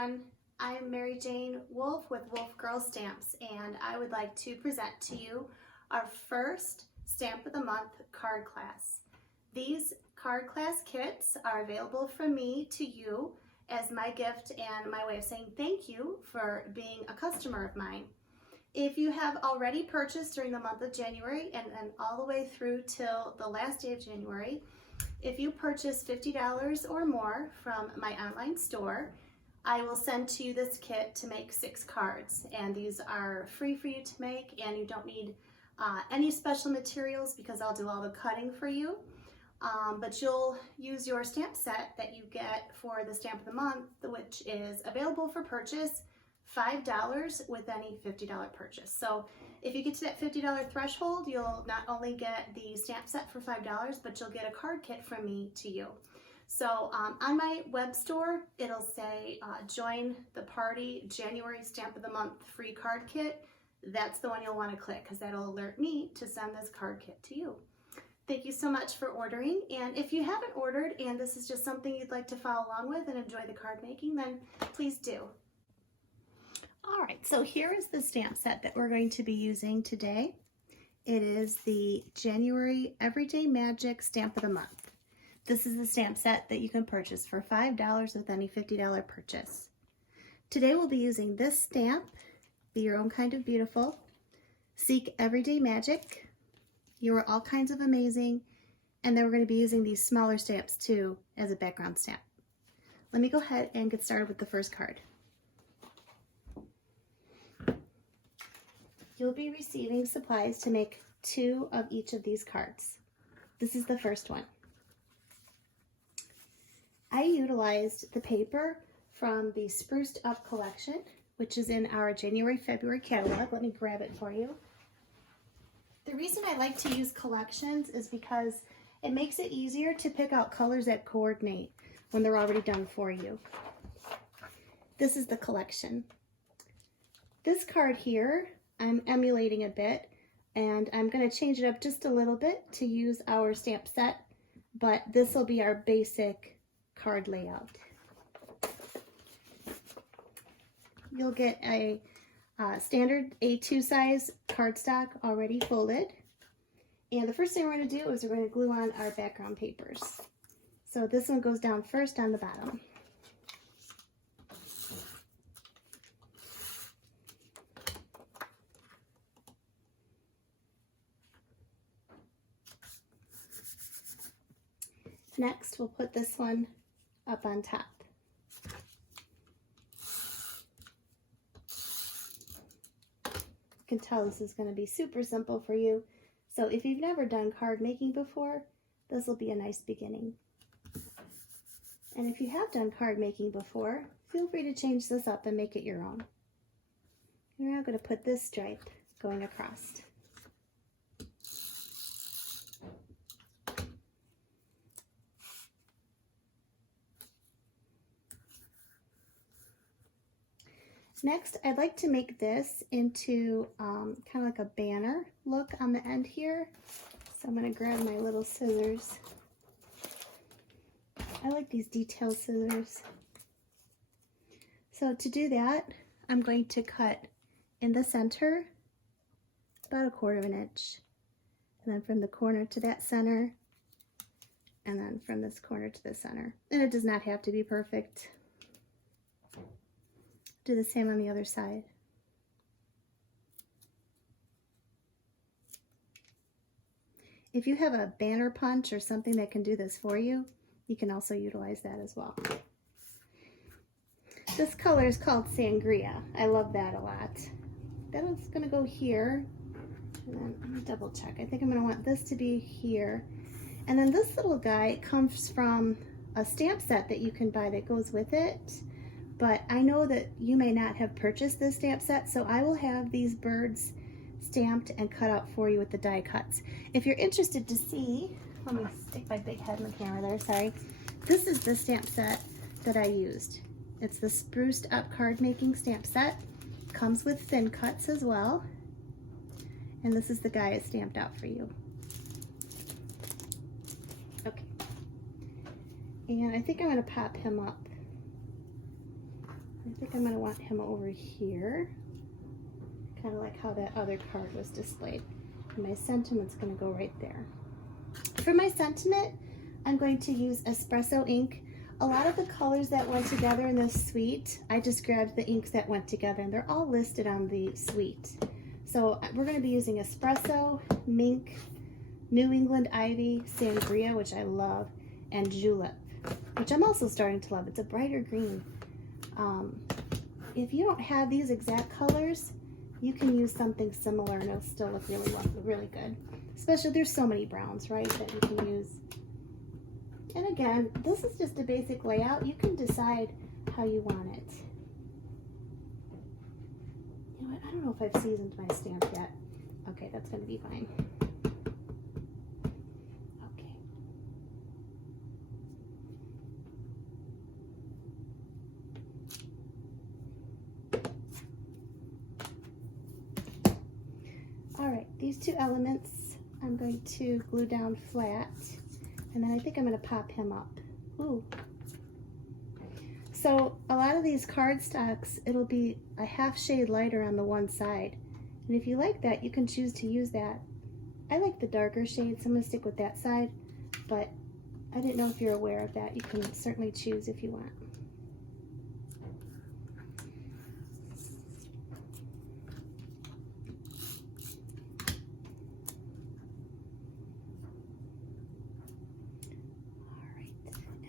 everyone. I'm Mary Jane Wolf with Wolf Girl Stamps, and I would like to present to you our first Stamp of the Month card class. These card class kits are available from me to you as my gift and my way of saying thank you for being a customer of mine. If you have already purchased during the month of January and then all the way through till the last day of January, if you purchase $50 or more from my online store, I will send to you this kit to make 6 cards, and these are free for you to make, and you don't need any special materials because I'll do all the cutting for you. But you'll use your stamp set that you get for the Stamp of the Month, which is available for purchase $5 with any $50 purchase. So if you get to that $50 threshold, you'll not only get the stamp set for $5, but you'll get a card kit from me to you. So on my web store, it'll say join the party January Stamp of the Month free card kit. That's the one you'll want to click because that'll alert me to send this card kit to you. Thank you so much for ordering, and if you haven't ordered and this is just something you'd like to follow along with and enjoy the card making, then please do. All right, so here is the stamp set that we're going to be using today. It is the January Everyday Magic Stamp of the Month. This is the stamp set that you can purchase for $5 with any $50 purchase. Today we'll be using this stamp, Be Your Own Kind of Beautiful, Seek Everyday Magic, You Are All Kinds of Amazing, and then we're going to be using these smaller stamps too as a background stamp. Let me go ahead and get started with the first card. You'll be receiving supplies to make 2 of each of these cards. This is the first one. I utilized the paper from the Spruced Up collection, which is in our January-February catalog. Let me grab it for you. The reason I like to use collections is because it makes it easier to pick out colors that coordinate when they're already done for you. This is the collection. This card here, I'm emulating a bit, and I'm going to change it up just a little bit to use our stamp set, but this will be our basic card layout. You'll get a standard A2 size cardstock already folded, and the first thing we're going to do is we're going to glue on our background papers. So this one goes down first on the bottom. Next, we'll put this one up on top. You can tell this is going to be super simple for you. So if you've never done card making before, this will be a nice beginning. And if you have done card making before, feel free to change this up and make it your own. We're now going to put this stripe going across. Next, I'd like to make this into kind of like a banner look on the end here. So I'm going to grab my little scissors. I like these detail scissors. So to do that, I'm going to cut in the center about 1/4 inch. And then from the corner to that center. And then from this corner to the center. And it does not have to be perfect. Do the same on the other side. If you have a banner punch or something that can do this for you, you can also utilize that as well. This color is called Sangria. I love that a lot. That is going to go here. And then let me double check. I think I'm going to want this to be here. And then this little guy comes from a stamp set that you can buy that goes with it. But I know that you may not have purchased this stamp set, so I will have these birds stamped and cut out for you with the die cuts. If you're interested to see, let me stick my big head in the camera there, sorry. This is the stamp set that I used. It's the Spruced Up card making stamp set. Comes with thin cuts as well. And this is the guy it's stamped out for you. Okay. And I think I'm going to pop him up. think I'm going to want him over here, kind of like how that other card was displayed. And my sentiment's going to go right there. For my sentiment, I'm going to use espresso ink. A lot of the colors that went together in this suite, I just grabbed the inks that went together, and they're all listed on the suite. So we're going to be using espresso, mink, New England ivy, sangria, which I love, and julep, which I'm also starting to love. It's a brighter green. If you don't have these exact colors, you can use something similar and it'll still look really good. Especially there's so many browns, right, that you can use. And again, this is just a basic layout. You can decide how you want it. You know what? I don't know if I've seasoned my stamp yet. Okay, that's going to be fine. Okay. All right, these two elements I'm going to glue down flat, and then I think I'm going to pop him up. Ooh. So a lot of these cardstocks, it'll be a half shade lighter on the one side. And if you like that, you can choose to use that. I like the darker shade, so I'm going to stick with that side, but I didn't know if you're aware of that. You can certainly choose if you want.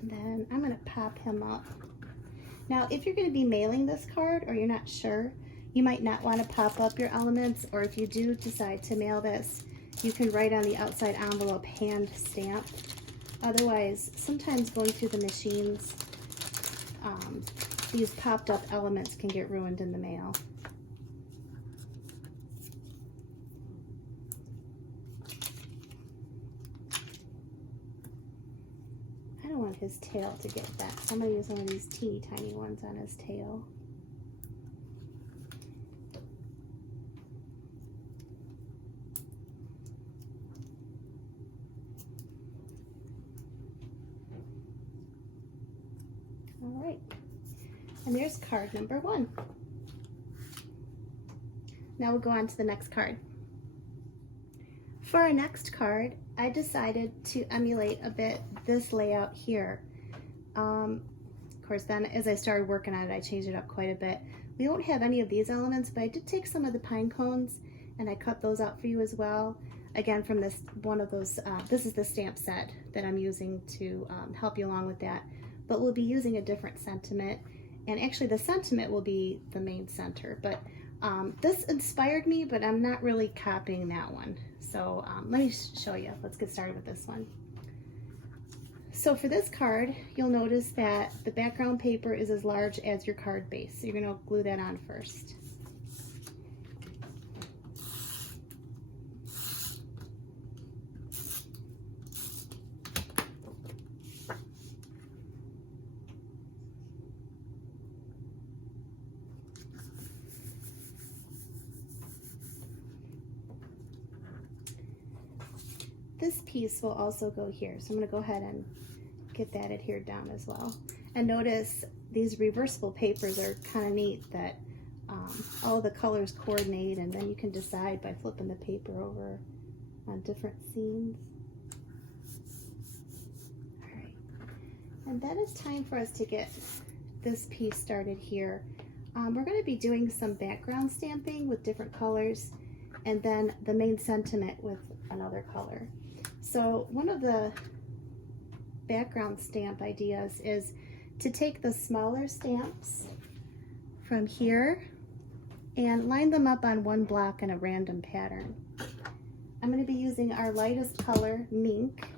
And then I'm going to pop him up. Now, if you're going to be mailing this card or you're not sure, you might not want to pop up your elements, or if you do decide to mail this, you can write on the outside envelope hand stamp. Otherwise, sometimes going through the machines, these popped up elements can get ruined in the mail. I don't want his tail to get that, so I'm going to use one of these teeny tiny ones on his tail. All right, and there's card number 1. Now we'll go on to the next card. For our next card, I decided to emulate a bit this layout here. Of course, then as I started working on it, I changed it up quite a bit. We won't have any of these elements, but I did take some of the pine cones and I cut those out for you as well. Again, from this one of those, this is the stamp set that I'm using to help you along with that. But we'll be using a different sentiment, and actually the sentiment will be the main center. But this inspired me, but I'm not really copying that one. So let me show you. Let's get started with this one. So for this card, you'll notice that the background paper is as large as your card base. So you're going to glue that on first. This piece will also go here, so I'm going to go ahead and get that adhered down as well. And notice these reversible papers are kind of neat that all the colors coordinate, and then you can decide by flipping the paper over on different scenes. All right, and then it's time for us to get this piece started here. We're going to be doing some background stamping with different colors, and then the main sentiment with another color. So one of the background stamp ideas is to take the smaller stamps from here and line them up on one block in a random pattern. I'm going to be using our lightest color, mink,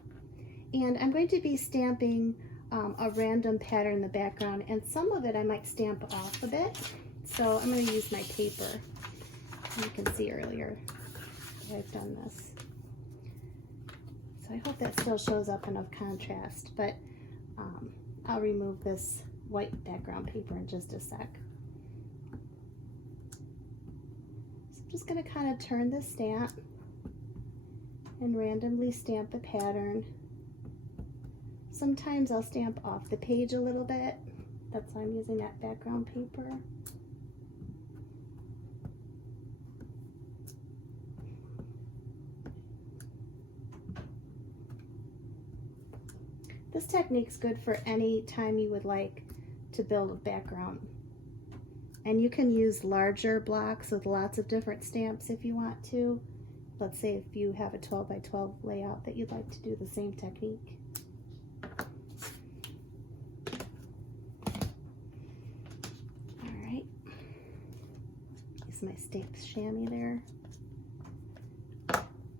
and I'm going to be stamping a random pattern in the background, and some of it I might stamp off a bit. So I'm going to use my paper. You can see earlier I've done this. So I hope that still shows up enough contrast, but I'll remove this white background paper in just a sec. So I'm just going to kind of turn the stamp and randomly stamp a pattern. Sometimes I'll stamp off the page a little bit, That's why I'm using that background paper. This technique's good for any time you would like to build a background. And you can use larger blocks with lots of different stamps if you want to. Let's say if you have a 12 by 12 layout that you'd like to do the same technique. All right. Use my stamp chamois there,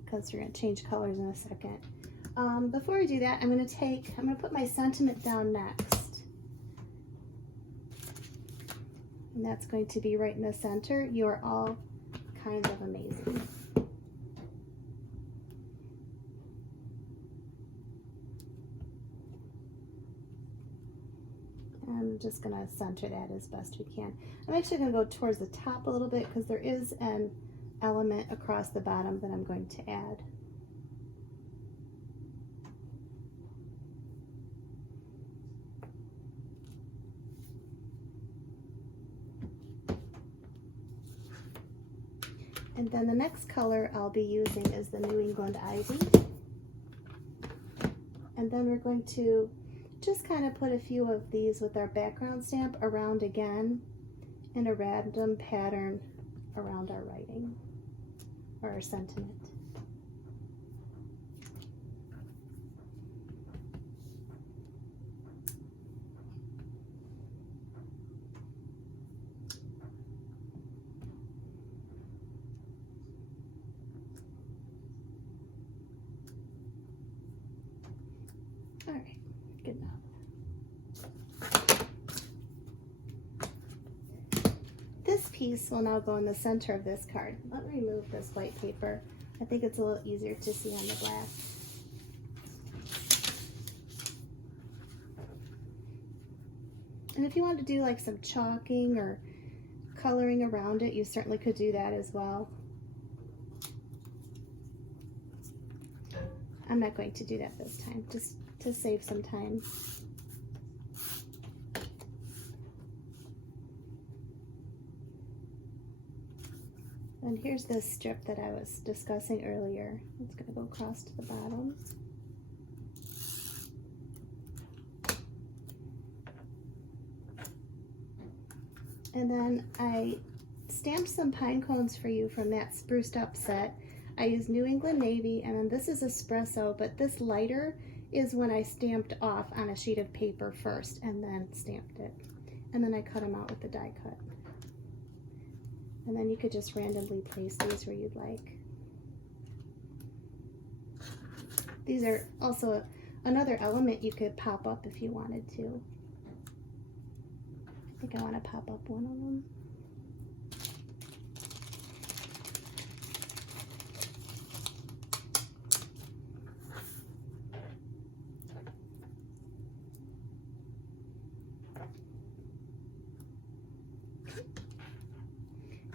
because we're going to change colors in a second. Before I do that, I'm going to put my sentiment down next. And that's going to be right in the center. You are all kinds of amazing. I'm just going to center that as best we can. I'm actually going to go towards the top a little bit because there is an element across the bottom that I'm going to add. And then the next color I'll be using is the New England Ivy. And then we're going to just kind of put a few of these with our background stamp around again in a random pattern around our writing or our sentiment. All right, good enough. This piece will now go in the center of this card. Let me remove this white paper. I think it's a little easier to see on the black. And if you want to do like some chalking or coloring around it, you certainly could do that as well. I'm not going to do that this time, just to save some time. And here's this strip that I was discussing earlier. It's going to go across to the bottom. And then I stamped some pine cones for you from that spruced up set. I used New England Navy, and then this is espresso, but this lighter is when I stamped off on a sheet of paper first and then stamped it. And then I cut them out with the die cut. And then you could just randomly place these where you'd like. These are also another element you could pop up if you wanted to. I think I want to pop up one of them.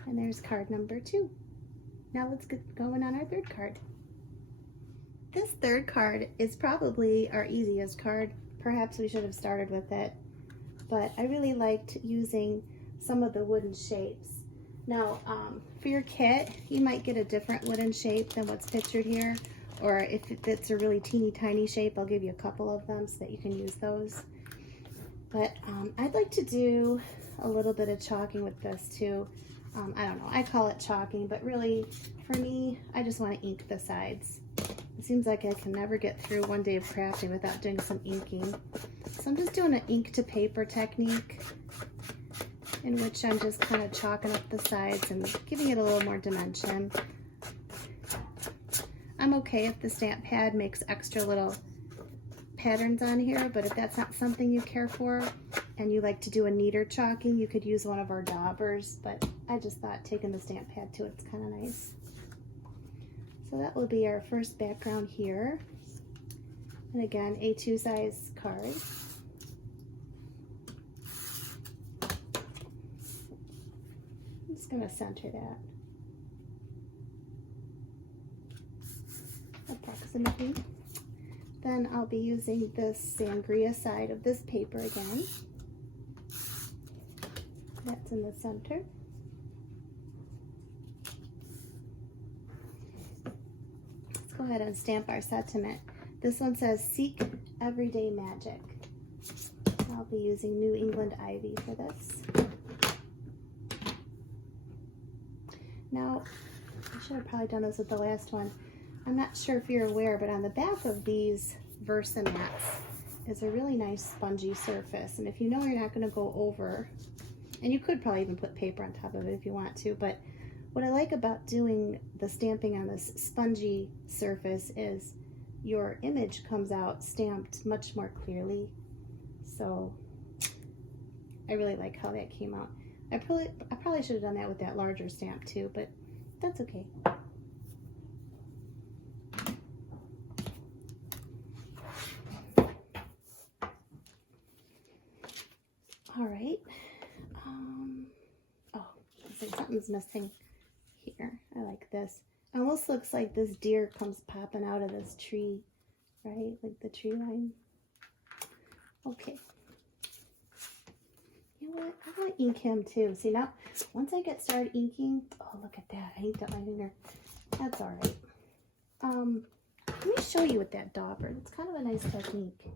And there's card number 2. Now let's get going on our third card. This third card is probably our easiest card. Perhaps we should have started with it, but I really liked using some of the wooden shapes. Now, for your kit, you might get a different wooden shape than what's pictured here, or if it's a really teeny tiny shape, I'll give you a couple of them so that you can use those. But I'd like to do a little bit of chalking with this too. I don't know, I call it chalking, but really, for me, I just want to ink the sides. It seems like I can never get through one day of crafting without doing some inking. So I'm just doing an ink to paper technique in which I'm just kind of chalking up the sides and giving it a little more dimension. I'm okay if the stamp pad makes extra little patterns on here, but if that's not something you care for and you like to do a neater chalking, you could use one of our daubers, but I just thought taking the stamp pad to it's kind of nice. So that will be our first background here. And again, A2 size card. I'm just going to center that approximately. Then I'll be using this sangria side of this paper again. That's in the center. Let's go ahead and stamp our sentiment. This one says, "Seek everyday magic." I'll be using New England Ivy for this. Now, I should have probably done this with the last one. I'm not sure if you're aware, but on the back of these Versamats is a really nice spongy surface. And if you know you're not going to go over, and you could probably even put paper on top of it if you want to, but what I like about doing the stamping on this spongy surface is your image comes out stamped much more clearly. So I really like how that came out. I probably should have done that with that larger stamp too, but that's okay. All right. Oh, I think something's missing here. I like this. It almost looks like this deer comes popping out of this tree, right? Like the tree line. Okay. You know what? I want to ink him too. See, now, once I get started inking, oh, look at that. I inked up my finger. That's all right. Let me show you with that dauber. It's kind of a nice technique.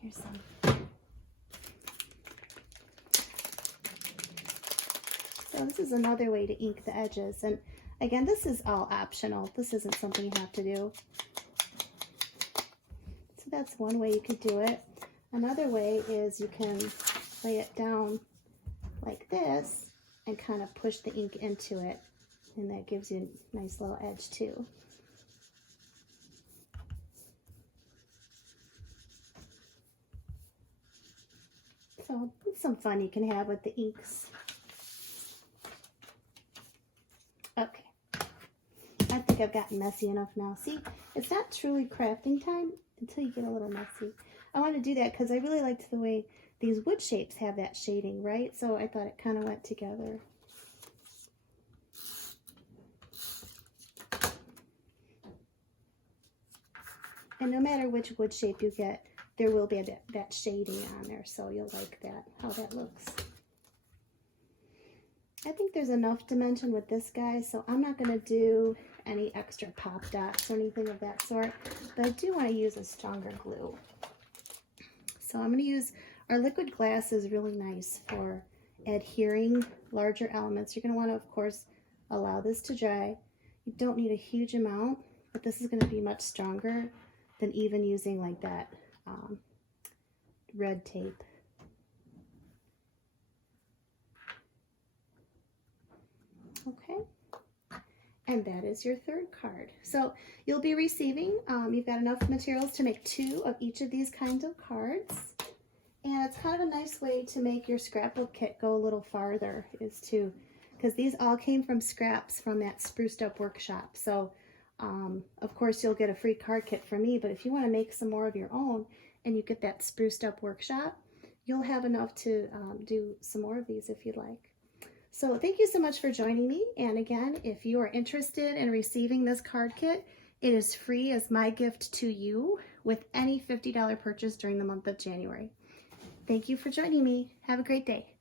Here's some. So this is another way to ink the edges. And again, this is all optional. This isn't something you have to do. So that's one way you could do it. Another way is you can lay it down like this and kind of push the ink into it. And that gives you a nice little edge too. So it's some fun you can have with the inks. Okay. I think I've gotten messy enough now. See, it's not truly crafting time until you get a little messy. I want to do that because I really liked the way these wood shapes have that shading, right? So I thought it kind of went together. And no matter which wood shape you get, there will be that shading on there, so you'll like that, how that looks. I think there's enough dimension with this guy, so I'm not going to do any extra pop dots or anything of that sort, but I do want to use a stronger glue. So I'm going to use, our liquid glass is really nice for adhering larger elements. You're going to want to, of course, allow this to dry. You don't need a huge amount, but this is going to be much stronger than even using like that red tape. Okay, and that is your third card. So you'll be receiving, you've got enough materials to make 2 of each of these kinds of cards. And it's kind of a nice way to make your scrapbook kit go a little farther, is to, because these all came from scraps from that Spruced Up workshop. So of course you'll get a free card kit from me, but if you want to make some more of your own and you get that Spruced Up workshop, you'll have enough to do some more of these if you'd like. So thank you so much for joining me. And again, if you are interested in receiving this card kit, it is free as my gift to you with any $50 purchase during the month of January. Thank you for joining me. Have a great day.